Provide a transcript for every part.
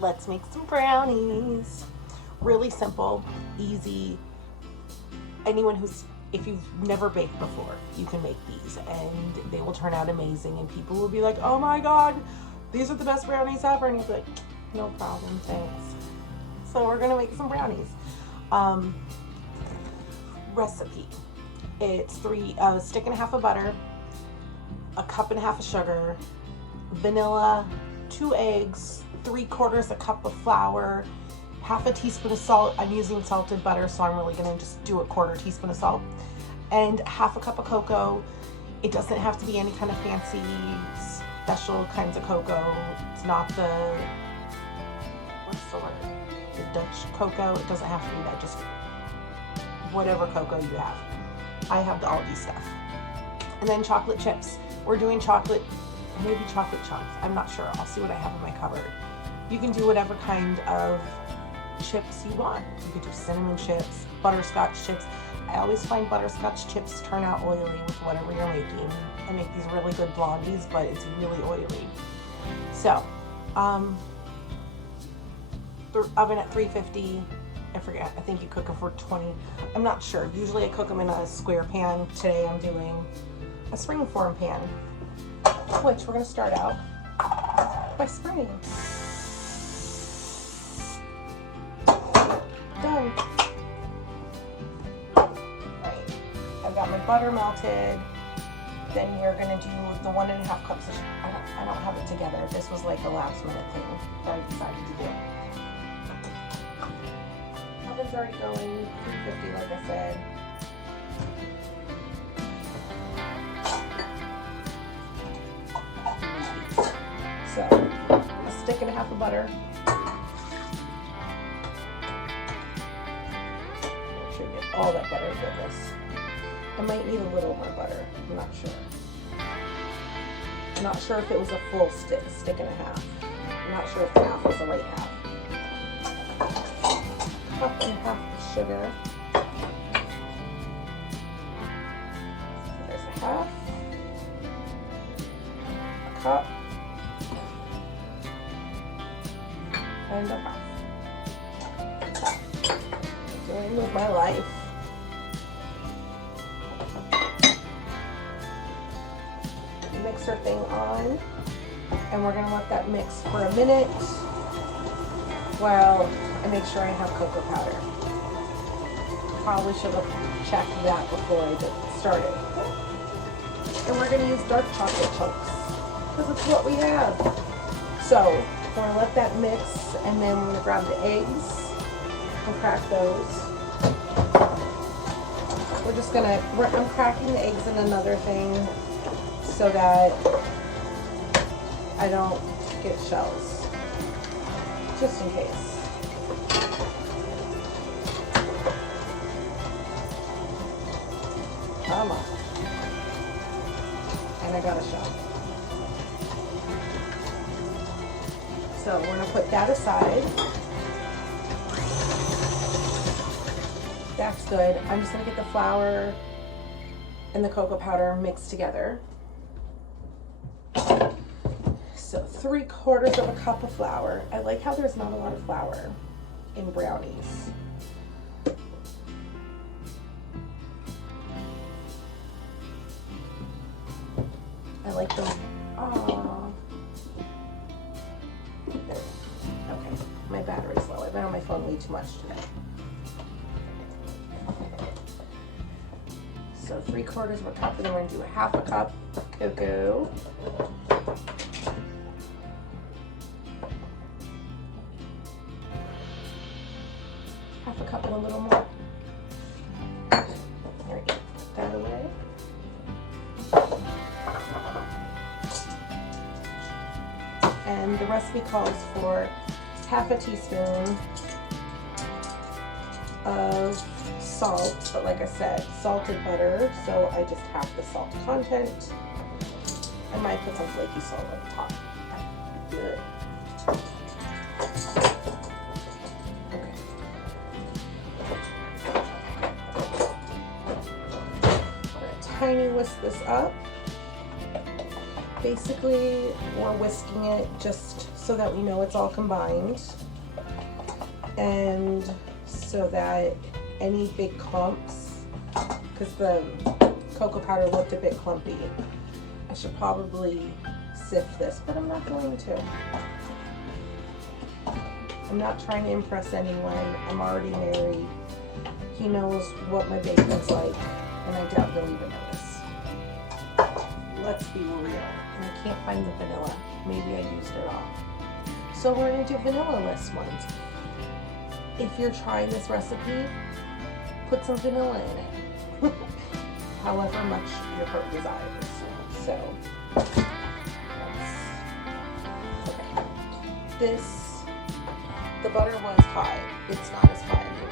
let's make some brownies. Really simple, easy. Anyone who's, if you've never baked before, you can make these and they will turn out amazing and people will be like, oh my God, these are the best brownies ever. And you'll be like, no problem, thanks. So we're gonna make some brownies. Recipe. It's a stick and a half of butter, a cup and a half of sugar, vanilla, 2 eggs, 3/4 a cup of flour, half a teaspoon of salt. I'm using salted butter, so I'm really gonna just do a 1/4 teaspoon of salt, and half a cup of cocoa. It doesn't have to be any kind of fancy, special kinds of cocoa. It's not the, what's the word? The Dutch cocoa. It doesn't have to be that, just whatever cocoa you have. I have the Aldi stuff. And then chocolate chips. We're doing chocolate, maybe chocolate chunks. I'm not sure. I'll see what I have in my cupboard. You can do whatever kind of chips you want. You could do cinnamon chips, butterscotch chips. I always find butterscotch chips turn out oily with whatever you're making. I make these really good blondies, but it's really oily. So, oven at 350. I forget, I think you cook them for 20. I'm not sure. Usually I cook them in a square pan. Today I'm doing a springform pan, which we're gonna start out by spraying. Done. Right. I've got my butter melted. Then we're gonna do the 1.5 cups of sugar. I don't have it together. This was like a last minute thing that I decided to do. Oven's already going, 350 like I said. So, a stick and a half of butter. Make sure you get all that butter goodness. I might need a little more butter, I'm not sure. I'm not sure if it was a full stick and a half. I'm not sure if the half was the right half. Cup and half of sugar. So there's a half, a cup, and a half. Doing with my life. Mixer thing on, and we're gonna let that mix for a minute while I make sure I have cocoa powder. Probably should have checked that before I started. And we're gonna use dark chocolate chunks because it's what we have. So we're gonna let that mix, and then we're gonna grab the eggs and crack those. We're just gonna, I'm cracking the eggs in another thing so that I don't get shells, just in case. Come on. And I got a shell. So we're gonna put that aside. That's good. I'm just gonna get the flour and the cocoa powder mixed together. So 3/4 of a cup of flour. I like how there's not a lot of flour in brownies. I like them. Oh. There. Okay, my battery's low. I've been on my phone way too much today. So 3/4 of a cup, and then we're gonna do a half a cup of cocoa. Half a cup and a little more. There we go. Put that away. And the recipe calls for half a teaspoon of salt, but like I said, salted butter, so I just have the salt content. I might put some flaky salt on the top. Good. Okay. I'm gonna tiny whisk this up. Basically, we're whisking it just so that we know it's all combined, and so that any big clumps, because the cocoa powder looked a bit clumpy, I should probably sift this, but I'm not going to. I'm not trying to impress anyone. I'm already married. He knows what my bacon's like, and I doubt he'll even notice. Let's be real. And I can't find the vanilla. Maybe I used it all. So we're going to do vanilla-less ones. If you're trying this recipe, put some vanilla in it. However much your heart desires. So, okay. The butter was hot. It's not as hot anymore.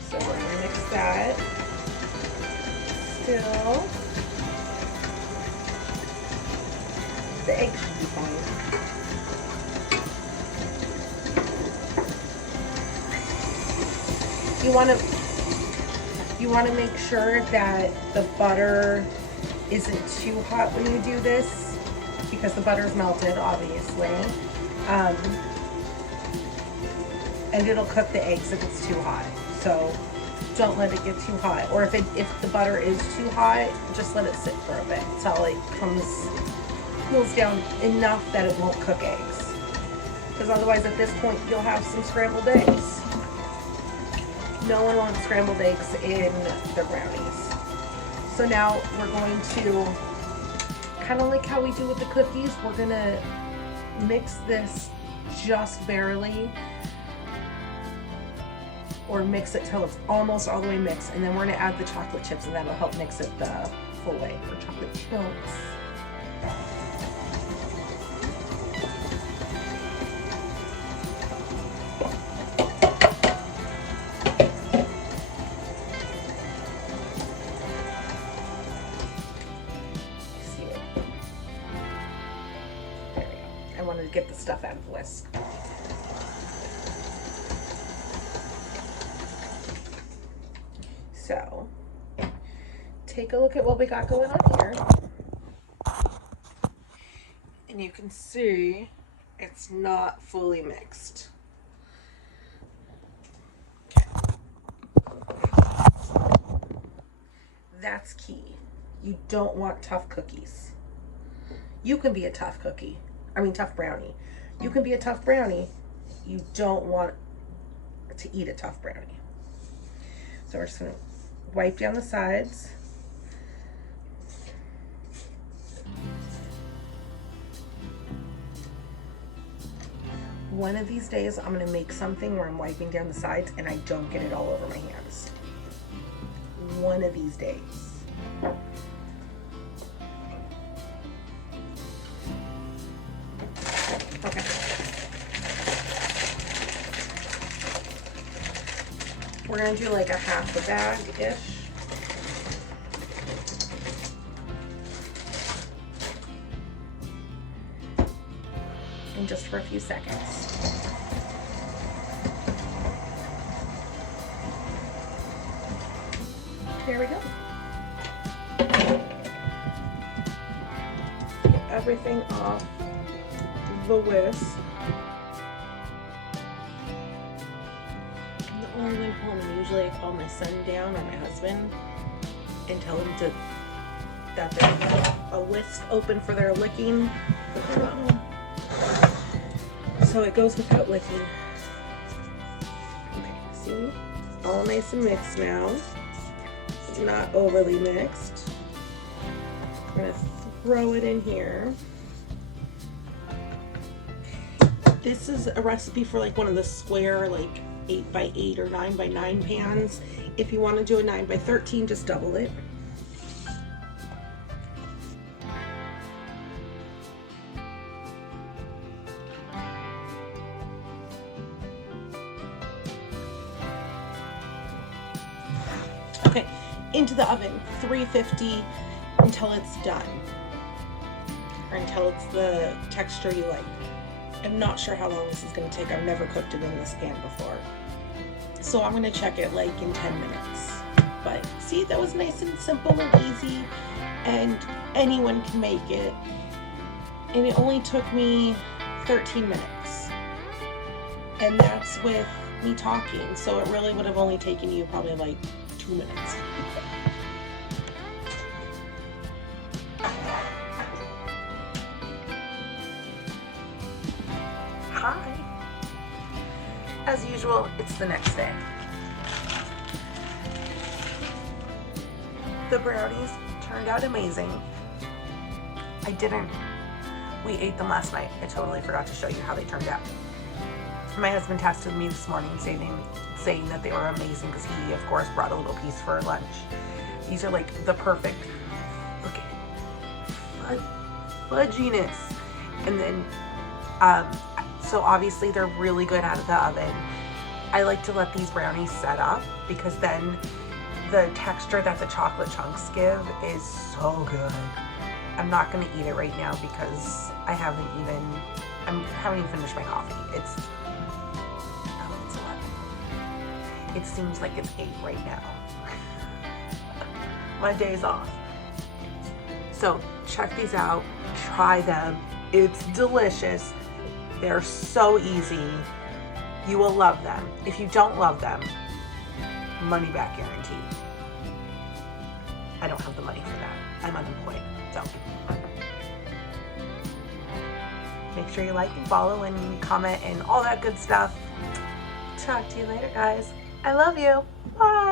So we're going to mix that. Still. The egg should be fine. You want to make sure that the butter isn't too hot when you do this, because the butter is melted, obviously, and it'll cook the eggs if it's too hot. So don't let it get too hot, or if the butter is too hot, just let it sit for a bit until it cools down enough that it won't cook eggs, because otherwise at this point you'll have some scrambled eggs. No one wants scrambled eggs in their brownies. So now we're going to, kind of like how we do with the cookies, we're gonna mix this just barely, or mix it till it's almost all the way mixed, and then we're gonna add the chocolate chips, and that'll help mix it the full way, or chocolate chips. To get the stuff out of the whisk. So, take a look at what we got going on here. And you can see it's not fully mixed. That's key. You don't want tough cookies. You can be a tough cookie. Tough brownie. You can be a tough brownie. You don't want to eat a tough brownie. So we're just going to wipe down the sides. One of these days, I'm going to make something where I'm wiping down the sides and I don't get it all over my hands. One of these days. Okay. We're going to do like a half a bag-ish. And just for a few seconds. There we go. Get everything off the whisk. When I went home, usually I call my son down or my husband and tell him that there's a whisk open for their licking, but they're not home. So it goes without licking. Okay, see? All nice and mixed now. Not overly mixed. I'm gonna throw it in here. This is a recipe for like one of the square, like 8x8 or 9x9 pans. If you want to do a 9x13, just double it. Okay, into the oven, 350 until it's done, or until it's the texture you like. I'm not sure how long this is going to take. I've never cooked it in this pan before. So I'm going to check it like in 10 minutes. But see, that was nice and simple and easy, and anyone can make it. And it only took me 13 minutes. And that's with me talking. So it really would have only taken you probably like 2 minutes. Hi. As usual, it's the next day. The brownies turned out amazing. We ate them last night. I totally forgot to show you how they turned out. My husband texted me this morning saying that they were amazing because he, of course, brought a little piece for lunch. These are like the perfect, look at fudginess. And then, so obviously they're really good out of the oven. I like to let these brownies set up because then the texture that the chocolate chunks give is so good. I'm not going to eat it right now because I haven't even finished my coffee. It's 11. It seems like it's 8 right now. My day's off. So check these out. Try them. It's delicious. They're so easy. You will love them. If you don't love them, money back guarantee. I don't have the money for that. I'm unemployed. So make sure you like and follow and comment and all that good stuff. Talk to you later, guys. I love you. Bye.